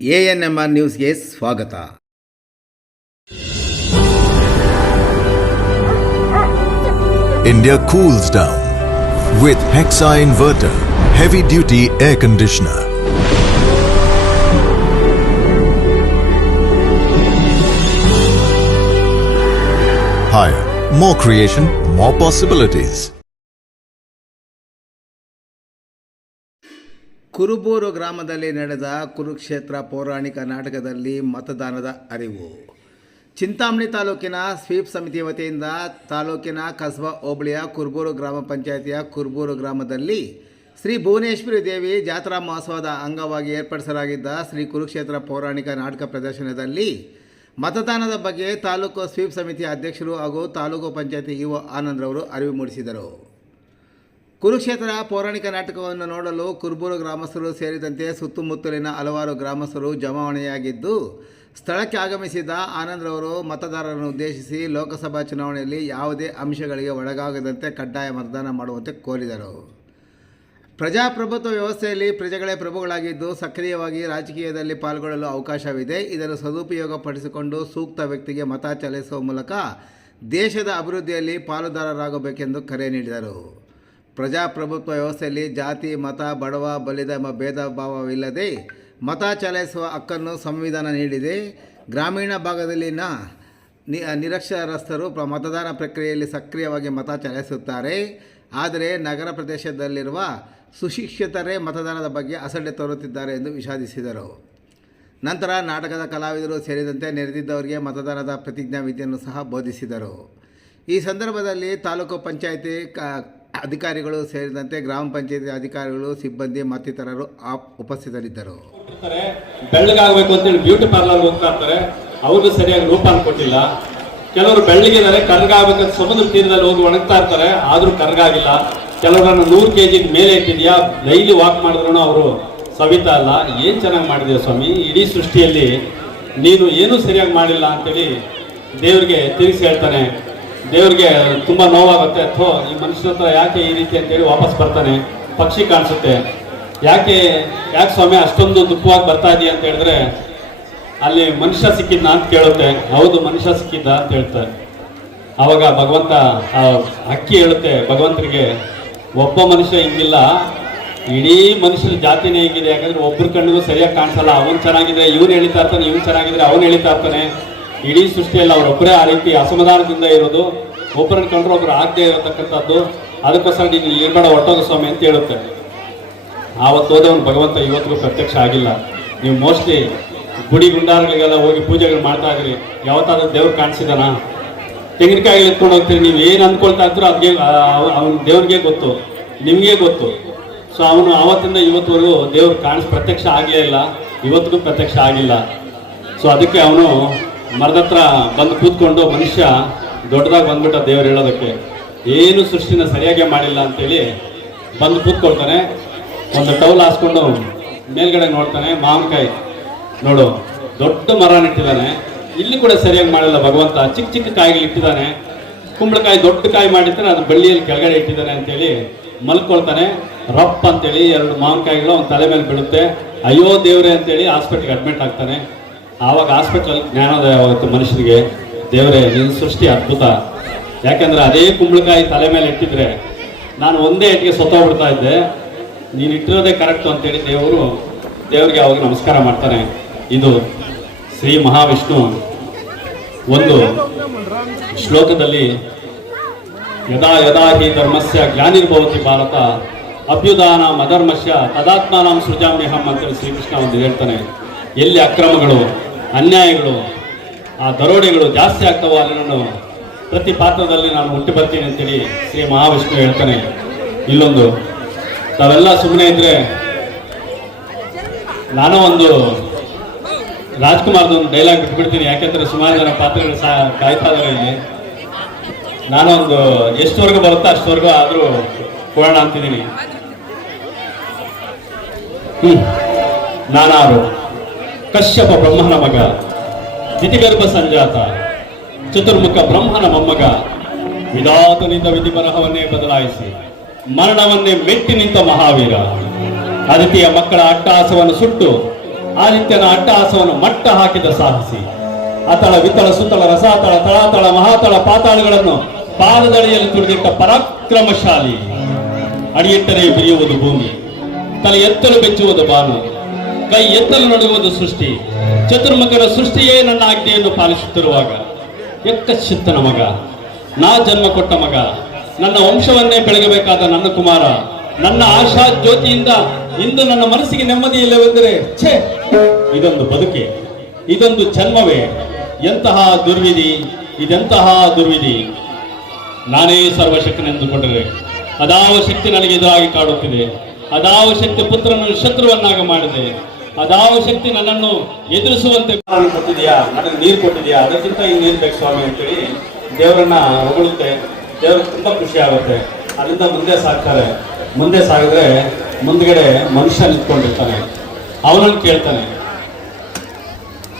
A N M R ನ್ಯೂಸ್ಗೆ ಸ್ವಾಗತ India cools down with Hexa Inverter Heavy Duty Air Conditioner. Higher, more creation, more possibilities. Kuruburu ಗ್ರಾಮದಲ್ಲಿ ನಡೆದ ಕುರುಕ್ಷೇತ್ರ ಪೌರಾಣಿಕ ನಾಟಕದಲ್ಲಿ ಮತದಾನದ ಅರಿವು. ಚಿಂತಾಮಣಿ ತಾಲೂಕಿನ ಸ್ವೀಪ್ ಸಮಿತಿ ವತಿಯಿಂದ ತಾಲೂಕಿನ ಕಸ್ಬಾ ಹೋಬಳಿಯ ಕುರುಬೂರು ಗ್ರಾಮ ಪಂಚಾಯಿತಿಯ ಕುರುಬೂರು ಗ್ರಾಮದಲ್ಲಿ ಶ್ರೀ ಭುವನೇಶ್ವರಿ ದೇವಿ ಜಾತ್ರಾ ಮಹೋತ್ಸವದ ಅಂಗವಾಗಿ ಏರ್ಪಡಿಸಲಾಗಿದ್ದ ಶ್ರೀ ಕುರುಕ್ಷೇತ್ರ ಪೌರಾಣಿಕ ನಾಟಕ ಪ್ರದರ್ಶನದಲ್ಲಿ ಮತದಾನದ ಬಗ್ಗೆ ತಾಲೂಕು ಸ್ವೀಪ್ ಸಮಿತಿಯ ಅಧ್ಯಕ್ಷರು ಹಾಗೂ ತಾಲೂಕು ಪಂಚಾಯತಿ ಇಒ ಆನಂದ್ರವರು ಅರಿವು ಮೂಡಿಸಿದರು. ಕುರುಕ್ಷೇತ್ರ ಪೌರಾಣಿಕ ನಾಟಕವನ್ನು ನೋಡಲು ಕುರ್ಬೂರು ಗ್ರಾಮಸ್ಥರು ಸೇರಿದಂತೆ ಸುತ್ತಮುತ್ತಲಿನ ಹಲವಾರು ಗ್ರಾಮಸ್ಥರು ಜಮಾವಣೆಯಾಗಿದ್ದು, ಸ್ಥಳಕ್ಕೆ ಆಗಮಿಸಿದ ಆನಂದ್ರವರು ಮತದಾರರನ್ನು ಉದ್ದೇಶಿಸಿ ಲೋಕಸಭಾ ಚುನಾವಣೆಯಲ್ಲಿ ಯಾವುದೇ ಅಂಶಗಳಿಗೆ ಒಳಗಾಗದಂತೆ ಕಡ್ಡಾಯ ಮತದಾನ ಮಾಡುವಂತೆ ಕೋರಿದರು. ಪ್ರಜಾಪ್ರಭುತ್ವ ವ್ಯವಸ್ಥೆಯಲ್ಲಿ ಪ್ರಜೆಗಳೇ ಪ್ರಭುಗಳಾಗಿದ್ದು, ಸಕ್ರಿಯವಾಗಿ ರಾಜಕೀಯದಲ್ಲಿ ಪಾಲ್ಗೊಳ್ಳಲು ಅವಕಾಶವಿದೆ. ಇದನ್ನು ಸದುಪಯೋಗ ಪಡಿಸಿಕೊಂಡು ಸೂಕ್ತ ವ್ಯಕ್ತಿಗೆ ಮತ ಚಲಾಯಿಸುವ ಮೂಲಕ ದೇಶದ ಅಭಿವೃದ್ಧಿಯಲ್ಲಿ ಪಾಲುದಾರರಾಗಬೇಕೆಂದು ಕರೆ ನೀಡಿದರು. ಪ್ರಜಾಪ್ರಭುತ್ವ ವ್ಯವಸ್ಥೆಯಲ್ಲಿ ಜಾತಿ, ಮತ, ಬಡವ ಬಲಿದ ಎಂಬ ಭೇದ ಭಾವವಿಲ್ಲದೆ ಮತ ಚಲಾಯಿಸುವ ಹಕ್ಕನ್ನು ಸಂವಿಧಾನ ನೀಡಿದೆ. ಗ್ರಾಮೀಣ ಭಾಗದಲ್ಲಿನ ನಿರಕ್ಷರಸ್ಥರು ಮತದಾನ ಪ್ರಕ್ರಿಯೆಯಲ್ಲಿ ಸಕ್ರಿಯವಾಗಿ ಮತ ಚಲಾಯಿಸುತ್ತಾರೆ. ಆದರೆ ನಗರ ಪ್ರದೇಶದಲ್ಲಿರುವ ಸುಶಿಕ್ಷಿತರೇ ಮತದಾನದ ಬಗ್ಗೆ ಅಸಡ್ಡೆ ತೋರುತ್ತಿದ್ದಾರೆ ಎಂದು ವಿಷಾದಿಸಿದರು. ನಂತರ ನಾಟಕದ ಕಲಾವಿದರು ಸೇರಿದಂತೆ ನೆರೆದಿದ್ದವರಿಗೆ ಮತದಾನದ ಪ್ರತಿಜ್ಞಾ ವಿಧಿಯನ್ನು ಸಹ ಬೋಧಿಸಿದರು. ಈ ಸಂದರ್ಭದಲ್ಲಿ ತಾಲೂಕು ಪಂಚಾಯಿತಿ ಅಧಿಕಾರಿಗಳು ಸೇರಿದಂತೆ ಗ್ರಾಮ ಪಂಚಾಯಿತಿ ಅಧಿಕಾರಿಗಳು, ಸಿಬ್ಬಂದಿ ಮತ್ತಿತರರು ಉಪಸ್ಥಿತರಿದ್ದರು. ಬೆಳ್ಳಗಾಗಬೇಕು ಅಂತೇಳಿ ಬ್ಯೂಟಿ ಪಾರ್ಲರ್ ಹೋಗ್ತಾ ಇರ್ತಾರೆ ಅವ್ರಿಗೂ ಸರಿಯಾಗಿ ರೂಪ ಕೊಟ್ಟಿಲ್ಲ. ಕೆಲವರು ಬೆಳ್ಳಗಿದ್ದಾರೆ ಕರ್ಗಾಗಬೇಕಂತ ಸಮುದ್ರ ತೀರದಲ್ಲಿ ಹೋಗಿ ಒಣಗ್ತಾ ಇರ್ತಾರೆ, ಆದ್ರೂ ಕರ್ಗಾಗಿಲ್ಲ. ಕೆಲವರನ್ನು ನೂರು ಕೆ ಜಿ ಮೇಲೆ ಇಟ್ಟಿದ್ಯಾ, ಡೈಲಿ ವಾಕ್ ಮಾಡಿದ್ರು ಅವರು ಸವಿತಾ ಅಲ್ಲ ಏನ್ ಚೆನ್ನಾಗಿ ಮಾಡಿದೆ ಸ್ವಾಮಿ? ಇಡೀ ಸೃಷ್ಟಿಯಲ್ಲಿ ನೀನು ಏನೂ ಸರಿಯಾಗಿ ಮಾಡಿಲ್ಲ ಅಂತೇಳಿ ದೇವ್ರಿಗೆ ತಿಳಿಸಿ ಹೇಳ್ತಾನೆ ದೇವ್ರಿಗೆ ತುಂಬಾ ನೋವಾಗುತ್ತೆ. ಅಥೋ ಈ ಮನುಷ್ಯನ ಹತ್ರ ಯಾಕೆ ಈ ರೀತಿ ಅಂತೇಳಿ ವಾಪಸ್ ಬರ್ತಾನೆ? ಪಕ್ಷಿ ಕಾಣಿಸುತ್ತೆ. ಯಾಕೆ ಯಾಕೆ ಸ್ವಾಮಿ ಅಷ್ಟೊಂದು ದುಃಖವಾಗಿ ಬರ್ತಾ ಇದೀಯ ಅಂತ ಹೇಳಿದ್ರೆ, ಅಲ್ಲಿ ಮನುಷ್ಯ ಸಿಕ್ಕಿದ್ನ ಅಂತ ಕೇಳುತ್ತೆ. ಹೌದು, ಮನುಷ್ಯ ಸಿಕ್ಕಿದ್ದ ಅಂತ ಹೇಳ್ತಾರೆ. ಆವಾಗ ಭಗವಂತ ಅಕ್ಕಿ ಹೇಳುತ್ತೆ, ಭಗವಂತರಿಗೆ, ಒಬ್ಬ ಮನುಷ್ಯ ಹಿಂಗಿಲ್ಲ. ಇಡೀ ಮನುಷ್ಯರ ಜಾತಿನೇ ಹಿಂಗಿದೆ. ಯಾಕಂದ್ರೆ ಒಬ್ಬರು ಕಣ್ಣಿಗೂ ಸರಿಯಾಗಿ ಕಾಣಿಸಲ್ಲ. ಅವನು ಚೆನ್ನಾಗಿದ್ರೆ, ಇವನು ಎಳಿತಾ ಇರ್ತಾನೆ, ಇವನು ಚೆನ್ನಾಗಿದ್ರೆ ಅವನು ಎಳಿತಾ ಇರ್ತಾನೆ. ಇಡೀ ಸೃಷ್ಟಿಯಲ್ಲಿ ಅವರೊಬ್ಬರೇ ಆ ರೀತಿ ಅಸಮಾಧಾನದಿಂದ ಇರೋದು ಒಬ್ಬರನ್ನು ಕಂಡ್ರೆ ಒಬ್ಬರು ಆಗದೆ ಇರತಕ್ಕಂಥದ್ದು, ಅದಕ್ಕೋಸ್ಕರ ನೀನು ಇರ್ಬೇಡ ಹೊಟ್ಟೋದು ಸ್ವಾಮಿ ಅಂತ ಹೇಳುತ್ತೆ. ಆವತ್ತು ಅವನು ಭಗವಂತ ಇವತ್ತಿಗೂ ಪ್ರತ್ಯಕ್ಷ ಆಗಿಲ್ಲ. ನೀವು ಮೋಸ್ಟ್ಲಿ ಗುಡಿ ಗುಂಡಾರಗಳಿಗೆಲ್ಲ ಹೋಗಿ ಪೂಜೆಗಳು ಮಾಡ್ತಾ ಇದ್ರಿ ಯಾವತ್ತಾದ್ರೂ ದೇವ್ರು ಕಾಣಿಸಿದಾನ? ತೆಂಗಿನಕಾಯಿ ಎತ್ಕೊಂಡು ಹೋಗ್ತೀರಿ, ನೀವು ಏನು ಅಂದ್ಕೊಳ್ತಾ ಇದ್ರು ಅದ್ಗೆ ಅವನ ದೇವ್ರಿಗೆ ಗೊತ್ತು, ನಿಮಗೆ ಗೊತ್ತು. ಸೊ ಅವನು ಆವತ್ತಿಂದ ಇವತ್ತುವರೆಗೂ ದೇವ್ರು ಕಾಣಿಸ್ ಪ್ರತ್ಯಕ್ಷ ಆಗಲೇ ಇಲ್ಲ, ಇವತ್ತಿಗೂ ಪ್ರತ್ಯಕ್ಷ ಆಗಿಲ್ಲ. ಸೊ ಅದಕ್ಕೆ ಅವನು ಮರದ ಹತ್ರ ಬಂದು ಕೂತ್ಕೊಂಡು ಮನುಷ್ಯ ದೊಡ್ಡದಾಗಿ ಬಂದ್ಬಿಟ್ಟ ದೇವ್ರು ಹೇಳೋದಕ್ಕೆ, ಏನು ಸೃಷ್ಟಿನ ಸರಿಯಾಗಿ ಮಾಡಿಲ್ಲ ಅಂತೇಳಿ ಬಂದು ಕೂತ್ಕೊಳ್ತಾನೆ. ಒಂದು ಟೌಲ್ ಹಾಸ್ಕೊಂಡು ಮೇಲ್ಗಡೆ ನೋಡ್ತಾನೆ ಮಾವಿನಕಾಯಿ ನೋಡು, ದೊಡ್ಡ ಮರ ನೆಟ್ಟಿದ್ದಾನೆ. ಇಲ್ಲಿ ಕೂಡ ಸರಿಯಾಗಿ ಮಾಡಿಲ್ಲ ಭಗವಂತ. ಚಿಕ್ಕ ಚಿಕ್ಕ ಕಾಯಿಗಳು ಇಟ್ಟಿದ್ದಾನೆ. ಕುಂಬಳಕಾಯಿ ದೊಡ್ಡ ಕಾಯಿ ಮಾಡಿರ್ತಾನೆ, ಅದು ಬಳ್ಳಿಯಲ್ಲಿ ಕೆಳಗಡೆ ಇಟ್ಟಿದ್ದಾನೆ ಅಂತೇಳಿ ಮಲ್ಕೊಳ್ತಾನೆ. ರಪ್ ಅಂತೇಳಿ ಎರಡು ಮಾವಿನಕಾಯಿಗಳು ಅವನ ತಲೆ ಮೇಲೆ ಬೀಳುತ್ತೆ. ಅಯ್ಯೋ ದೇವ್ರೆ ಅಂತೇಳಿ ಹಾಸ್ಪಿಟ್ಲಿಗೆ ಅಡ್ಮಿಟ್ ಆಗ್ತಾನೆ. ಆವಾಗ ಹಾಸ್ಪಿಟಲ್ ಜ್ಞಾನೋದಯ ಆಗುತ್ತೆ ಮನುಷ್ಯನಿಗೆ ದೇವರೇ ನಿನ್ನ ಸೃಷ್ಟಿ ಅದ್ಭುತ. ಯಾಕಂದ್ರೆ ಅದೇ ಕುಂಬಳಕಾಯಿ ತಲೆ ಮೇಲೆ ಇಟ್ಟಿದ್ರೆ ನಾನು ಒಂದೇ ಏಟಿಗೆ ಸತ್ತೋಗ್ಬಿಡ್ತಾ ಇದ್ದೆ. ನೀನು ಇಟ್ಟಿರೋದೇ ಕರೆಕ್ಟು ಅಂತೇಳಿ ದೇವರು, ದೇವರಿಗೆ ಅವಾಗ ನಮಸ್ಕಾರ ಮಾಡ್ತಾನೆ. ಇದು ಶ್ರೀ ಮಹಾವಿಷ್ಣು ಒಂದು ಶ್ಲೋಕದಲ್ಲಿ, ಯದಾ ಯದಾ ಹಿ ಧರ್ಮಸ್ಯ ಜ್ಞಾನಿರ್ಭವತಿ ಭಾರತ, ಅಭ್ಯುದಾನ ಅಧರ್ಮಸ್ಯ ತದಾತ್ಮಾನಾಂ ಸೃಜಾಮ್ಯಹಂ ಅಂತೇಳಿ ಶ್ರೀಕೃಷ್ಣ ಒಂದು ಹೇಳ್ತಾನೆ. ಎಲ್ಲಿ ಅಕ್ರಮಗಳು ಅನ್ಯಾಯಗಳು, ಆ ದರೋಡೆಗಳು ಜಾಸ್ತಿ ಆಗ್ತವೋ ನಾನು ಪ್ರತಿ ಪಾತ್ರದಲ್ಲಿ ನಾನು ಹುಟ್ಟಿ ಬರ್ತೀನಿ ಅಂತೇಳಿ ಶ್ರೀ ಮಹಾವಿಷ್ಣು ಹೇಳ್ತಾನೆ. ಇಲ್ಲೊಂದು, ತಾವೆಲ್ಲ ಸುಮ್ಮನೆ ಇದ್ರೆ ನಾನು ಒಂದು ರಾಜ್ಕುಮಾರ್ದೊಂದು ಡೈಲಾಗ್ ಬಿಟ್ಬಿಡ್ತೀನಿ ಯಾಕೆಂದ್ರೆ ಸುಮಾರು ಜನ ಪಾತ್ರಗಳು ಸಹ ಕಾಯ್ತಾ ಇದ್ದಾರೆ ಇಲ್ಲಿ. ನಾನೊಂದು ಎಷ್ಟುವರೆಗೂ ಬರುತ್ತೋ ವರ್ಗ ಆದರೂ ಕೊಡೋಣ ಅಂತಿದ್ದೀನಿ. ಹ್ಞೂ ನಾನಾರು. ಕಶ್ಯಪ ಬ್ರಹ್ಮನ ಮಗ, ದಿತಿಗರ್ಭ ಸಂಜಾತ, ಚತುರ್ಮುಖ ಬ್ರಹ್ಮನ ಮೊಮ್ಮಗ ವಿಧಾತನಿಂದ ವಿಧಿ ಬರಹವನ್ನೇ ಬದಲಾಯಿಸಿ, ಮರಣವನ್ನೇ ಮೆಟ್ಟಿ ನಿಂತ ಮಹಾವೀರ. ಆದಿತ್ಯ ಮಕ್ಕಳ ಅಟ್ಟಹಾಸವನ್ನು ಸುಟ್ಟು, ಆದಿತ್ಯನ ಅಟ್ಟಹಾಸವನ್ನು ಮಟ್ಟ ಹಾಕಿದ ಸಾಹಸಿ. ಅತಳ ವಿತಳ ಸುತ್ತಳ ರಸಾತಳ ತಳಾತಳ ಮಹಾತಳ ಪಾತಾಳಗಳನ್ನು ಪಾದದಳಿಯಲ್ಲಿ ತುಳಿದಿಟ್ಟ ಪರಾಕ್ರಮಶಾಲಿ. ಅಡಿಯಿಟ್ಟರೆ ಬಿರಿಯುವುದು ಭೂಮಿ, ತಲೆ ಎತ್ತಲು ಬೆಚ್ಚುವುದು ಬಾನು. ಕೈ ಎತ್ತಲು ನಡುವುದು ಸೃಷ್ಟಿ. ಚತುರ್ಮುಖನ ಸೃಷ್ಟಿಯೇ ನನ್ನ ಆಜ್ಞೆಯನ್ನು ಪಾಲಿಸುತ್ತಿರುವಾಗ. ಎಕ್ಕಚ್ಚಿತ್ತನ ಮಗ. ನಾ ಜನ್ಮ ಕೊಟ್ಟ ಮಗ. ನನ್ನ ವಂಶವನ್ನೇ ಬೆಳಗಬೇಕಾದ ನನ್ನ ಕುಮಾರ. ನನ್ನ ಆಶಾ ಜ್ಯೋತಿಯಿಂದ ಇಂದು ನನ್ನ ಮನಸ್ಸಿಗೆ ನೆಮ್ಮದಿ ಇಲ್ಲವೆಂದರೆ, ಛೇ! ಇದೊಂದು ಬದುಕೆ. ಇದೊಂದು ಜನ್ಮವೇ. ಎಂತಹ ದುರ್ವಿಧಿ, ಇದೆಂತಹ ದುರ್ವಿಧಿ. ನಾನೇ ಸರ್ವಶಕ್ತನೆಂದುಕೊಂಡರೆ. ಅದಾವ ಶಕ್ತಿ ನನಗೆ ಎದುರಾಗಿ ಕಾಡುತ್ತಿದೆ. ಅದಾವ ಶಕ್ತಿ ಪುತ್ರನನ್ನು ಶತ್ರುವನ್ನಾಗಿ ಮಾಡಿದೆ. ಅದಾವ ಶಕ್ತಿ ನನ್ನನ್ನು ಎದುರಿಸುವಂತೆ ಕೊಟ್ಟಿದ್ಯಾ? ನನಗೆ ನೀರು ಕೊಟ್ಟಿದ್ಯಾ? ಅದಕ್ಕಿಂತ ಇನ್ನು ನೀರು ಬೇಕು ಸ್ವಾಮಿ ಅಂತೇಳಿ ದೇವರನ್ನ ಹೊಗಳುತ್ತೆ. ದೇವ್ರಿಗೆ ತುಂಬಾ ಖುಷಿ ಆಗುತ್ತೆ. ಅಲ್ಲಿಂದ ಮುಂದೆ ಸಾಕ್ತಾರೆ ಮುಂದೆ ಸಾಗಿದ್ರೆ ಮುಂದ್ಗಡೆ ಮನುಷ್ಯ ನಿಂತ್ಕೊಂಡಿರ್ತಾನೆ. ಅವನನ್ನು ಕೇಳ್ತಾನೆ,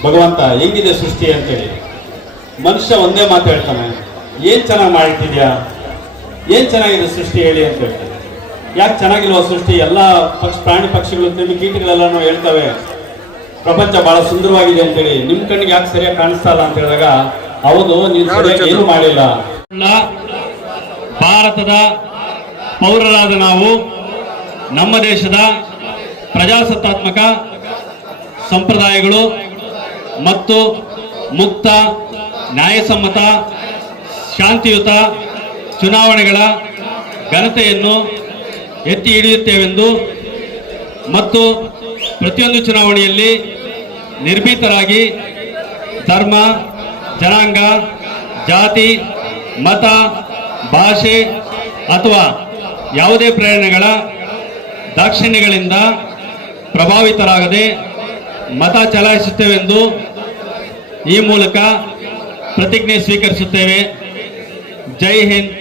ಭಗವಂತ, ಹೆಂಗಿದೆ ಸೃಷ್ಟಿ ಅಂತೇಳಿ? ಮನುಷ್ಯ ಒಂದೇ ಮಾತಾಡ್ತಾನೆ ಏನ್ ಚೆನ್ನಾಗಿ ಮಾಡಿಟ್ಟಿದ್ಯಾ? ಏನ್ ಚೆನ್ನಾಗಿದೆ ಸೃಷ್ಟಿ ಹೇಳಿ ಅಂತ ಹೇಳ್ತಾನೆ. ಯಾಕೆ ಚೆನ್ನಾಗಿಲ್ವ ಸೃಷ್ಟಿ? ಎಲ್ಲ ಪಕ್ಷ ಪ್ರಾಣಿ ಪಕ್ಷಿಗಳು ಕ್ರಿಮಿ ಕೀಟಗಳೆಲ್ಲನೂ ಹೇಳ್ತವೆ. ಪ್ರಪಂಚ ಬಹಳ ಸುಂದರವಾಗಿದೆ ಅಂತೇಳಿ. ನಿಮ್ ಕಣ್ಣಿಗೆ ಯಾಕೆ ಸರಿಯಾಗಿ ಕಾಣಿಸ್ತಾ ಇಲ್ಲ ಅಂತ ಹೇಳಿದಾಗ ಹೌದು ನೀನು ಸರಿಯಾಗಿ ಏನು ಮಾಡಿಲ್ಲ. ಭಾರತದ ಪೌರರಾದ ನಾವು ನಮ್ಮ ದೇಶದ ಪ್ರಜಾಸತ್ತಾತ್ಮಕ ಸಂಪ್ರದಾಯಗಳು ಮತ್ತು ಮುಕ್ತ ನ್ಯಾಯಸಮ್ಮತ ಶಾಂತಿಯುತ ಚುನಾವಣೆಗಳ ಘನತೆಯನ್ನು ಎತ್ತಿ ಹಿಡಿಯುತ್ತೇವೆಂದು ಮತ್ತು ಪ್ರತಿಯೊಂದು ಚುನಾವಣೆಯಲ್ಲಿ ನಿರ್ಭೀತರಾಗಿ ಧರ್ಮ, ಜನಾಂಗ, ಜಾತಿ, ಮತ, ಭಾಷೆ ಅಥವಾ ಯಾವುದೇ ಪ್ರೇರಣೆಗಳ ದಾಕ್ಷಿಣ್ಯಗಳಿಂದ ಪ್ರಭಾವಿತರಾಗದೆ ಮತ ಚಲಾಯಿಸುತ್ತೇವೆಂದು ಈ ಮೂಲಕ ಪ್ರತಿಜ್ಞೆ ಸ್ವೀಕರಿಸುತ್ತೇವೆ. ಜೈ ಹಿಂದ್.